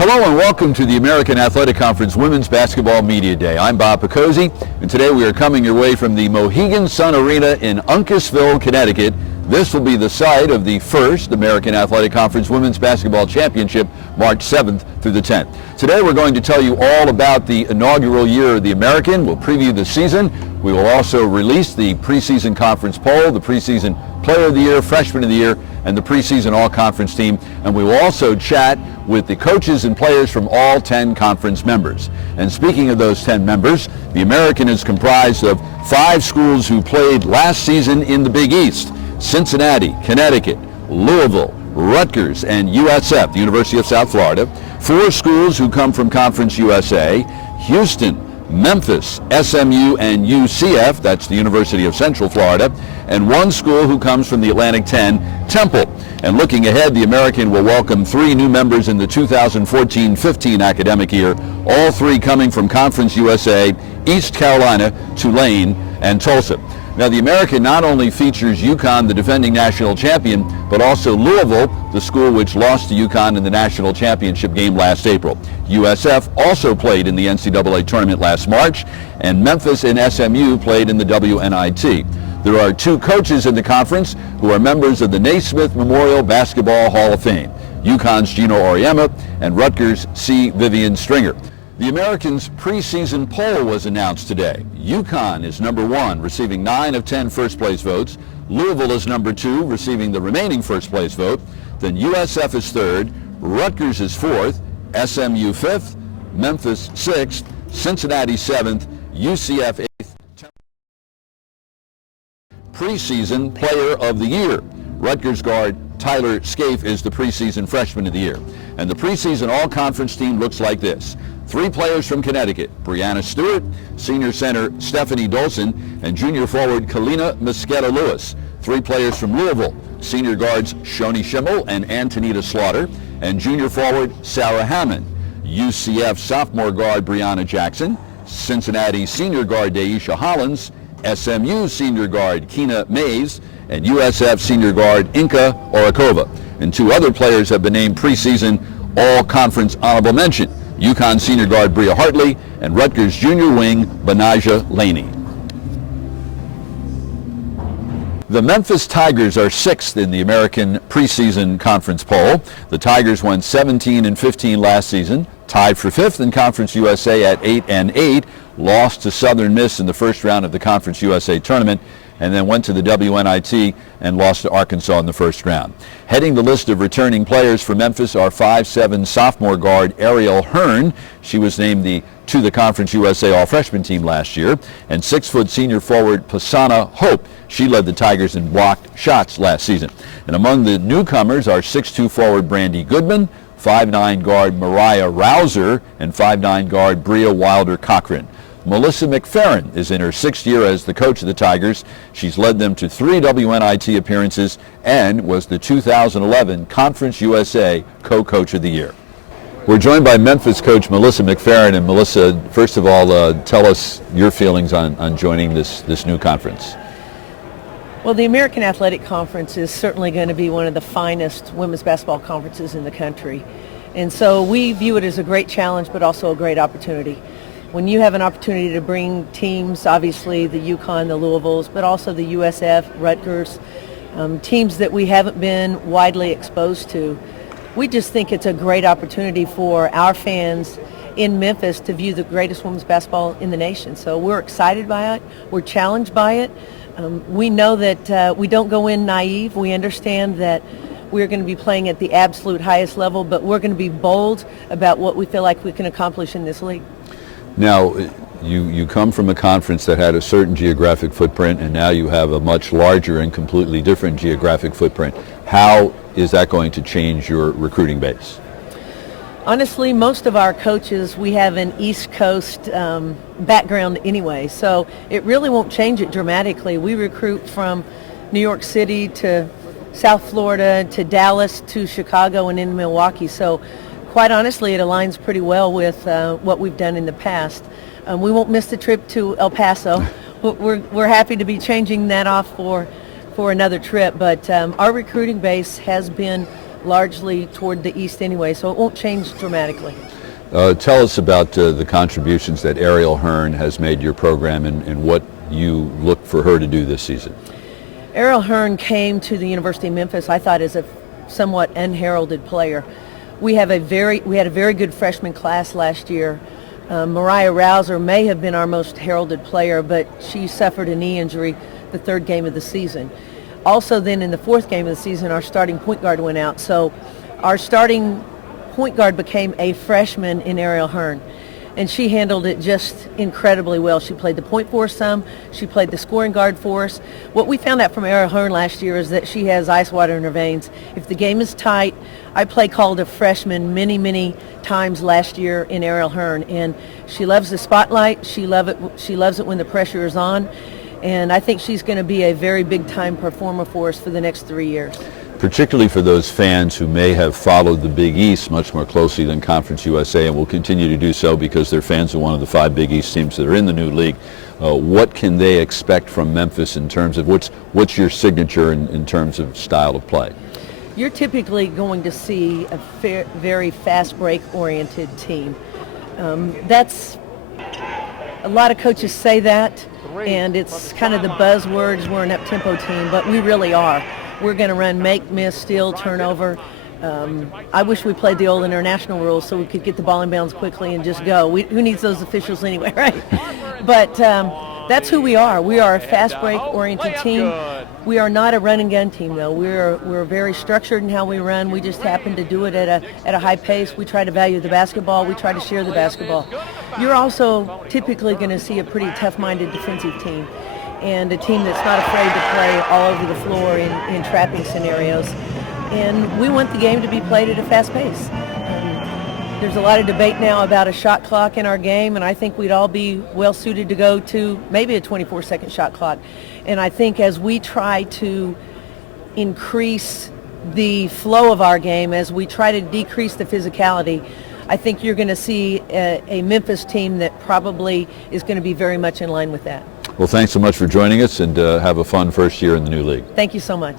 Hello and welcome to the American Athletic Conference Women's Basketball Media Day. I'm Bob Picozzi, and today we are coming your way from the Mohegan Sun Arena in Uncasville, Connecticut. This will be the site of the first American Athletic Conference Women's Basketball Championship, March 7th through the 10th. Today we're going to tell you all about the inaugural year of the American. We'll preview the season. We will also release the preseason conference poll, the preseason Player of the Year, Freshman of the Year, and the preseason all-conference team. And we will also chat with the coaches and players from all 10 conference members. And speaking of those 10 members, the American is comprised of 5 schools who played last season in the Big East: Cincinnati, Connecticut, Louisville, Rutgers, and USF, the University of South Florida. 4 schools who come from Conference USA: Houston, Memphis, SMU, and UCF, that's the University of Central Florida, and 1 school who comes from the Atlantic 10, Temple. And looking ahead, the American will welcome 3 new members in the 2014-15 academic year, all 3 coming from Conference USA, East Carolina, Tulane, and Tulsa. Now, the American not only features UConn, the defending national champion, but also Louisville, the school which lost to UConn in the national championship game last April. USF also played in the NCAA tournament last March, and Memphis and SMU played in the WNIT. There are 2 coaches in the conference who are members of the Naismith Memorial Basketball Hall of Fame: UConn's Gino Auriemma and Rutgers' C. Vivian Stringer. The American's preseason poll was announced today. UConn is number 1, receiving 9 of 10 first-place votes. Louisville is number 2, receiving the remaining first-place vote. Then USF is 3rd, Rutgers is 4th, SMU 5th, Memphis 6th, Cincinnati 7th, UCF 8th. Preseason Player of the Year: Rutgers guard Tyler Scaife is the preseason Freshman of the Year. And the preseason all-conference team looks like this: 3 players from Connecticut: Brianna Stewart, senior center Stephanie Dolson, and junior forward Kalina Mosqueda-Lewis. 3 players from Louisville: senior guards Shoni Schimmel and Antonita Slaughter, and junior forward Sarah Hammond. UCF sophomore guard Brianna Jackson, Cincinnati senior guard Daisha Hollins, SMU senior guard Keena Mays, and USF senior guard Inka Orakova. And 2 other players have been named preseason all-conference honorable mention: UConn senior guard Bria Hartley and Rutgers junior wing Benaja Laney. The Memphis Tigers are 6th in the American preseason conference poll. The Tigers won 17-15 last season, tied for 5th in Conference USA at 8-8, lost to Southern Miss in the first round of the Conference USA tournament, and then went to the WNIT and lost to Arkansas in the first round. Heading the list of returning players for Memphis are 5'7" sophomore guard Ariel Hearn. She was named to the Conference USA All-Freshman team last year. And 6' senior forward Pasana Hope. She led the Tigers in blocked shots last season. And among the newcomers are 6'2" forward Brandy Goodman, 5'9" guard Mariah Rouser, and 5'9" guard Bria Wilder Cochran. Melissa McFerrin is in her 6th year as the coach of the Tigers. She's led them to 3 WNIT appearances and was the 2011 Conference USA Co-Coach of the Year. We're joined by Memphis coach Melissa McFerrin. And Melissa, first of all, tell us your feelings on joining this new conference. Well, the American Athletic Conference is certainly going to be one of the finest women's basketball conferences in the country. And so we view it as a great challenge, but also a great opportunity. When you have an opportunity to bring teams, obviously the UConn, the Louisvilles, but also the USF, Rutgers, teams that we haven't been widely exposed to, we just think it's a great opportunity for our fans in Memphis to view the greatest women's basketball in the nation. So we're excited by it. We're challenged by it. We know that we don't go in naive. We understand that we're going to be playing at the absolute highest level, but we're going to be bold about what we feel like we can accomplish in this league. Now, you come from a conference that had a certain geographic footprint, and now you have a much larger and completely different geographic footprint. How is that going to change your recruiting base? Honestly, most of our coaches, we have an East Coast background anyway, so it really won't change it dramatically. We recruit from New York City to South Florida to Dallas to Chicago and in Milwaukee, so quite honestly, it aligns pretty well with what we've done in the past. We won't miss the trip to El Paso. We're happy to be changing that off for another trip, but our recruiting base has been largely toward the east anyway, so it won't change dramatically. Tell us about the contributions that Ariel Hearn has made your program and what you look for her to do this season. Ariel Hearn came to the University of Memphis, I thought, as a somewhat unheralded player. We had a very good freshman class last year. Mariah Rouser may have been our most heralded player, but she suffered a knee injury the third game of the season. Also then in the fourth game of the season, our starting point guard went out. So our starting point guard became a freshman in Ariel Hearn, and she handled it just incredibly well. She played the point for us some. She played the scoring guard for us. What we found out from Ariel Hearn last year is that she has ice water in her veins. If the game is tight, I called a freshman many times last year in Ariel Hearn, and she loves the spotlight. She loves it when the pressure is on, and I think she's going to be a very big-time performer for us for the next 3 years. Particularly for those fans who may have followed the Big East much more closely than Conference USA and will continue to do so because they're fans of one of the 5 Big East teams that are in the new league, what can they expect from Memphis in terms of what's your signature in terms of style of play? You're typically going to see a very fast break-oriented team. That's a lot of coaches say that, and it's kind of the buzzwords. We're an up-tempo team, but we really are. We're going to run make, miss, steal, turnover. I wish we played the old international rules so we could get the ball in bounds quickly and just go. Who needs those officials anyway, right? But that's who we are. We are a fast break-oriented team. We are not a run and gun team, though. We're very structured in how we run. We just happen to do it at a high pace. We try to value the basketball. We try to share the basketball. You're also typically going to see a pretty tough-minded defensive team, and a team that's not afraid to play all over the floor in trapping scenarios. And we want the game to be played at a fast pace. There's a lot of debate now about a shot clock in our game, and I think we'd all be well suited to go to maybe a 24-second shot clock. And I think as we try to increase the flow of our game, as we try to decrease the physicality, I think you're going to see a Memphis team that probably is going to be very much in line with that. Well, thanks so much for joining us, and have a fun first year in the new league. Thank you so much.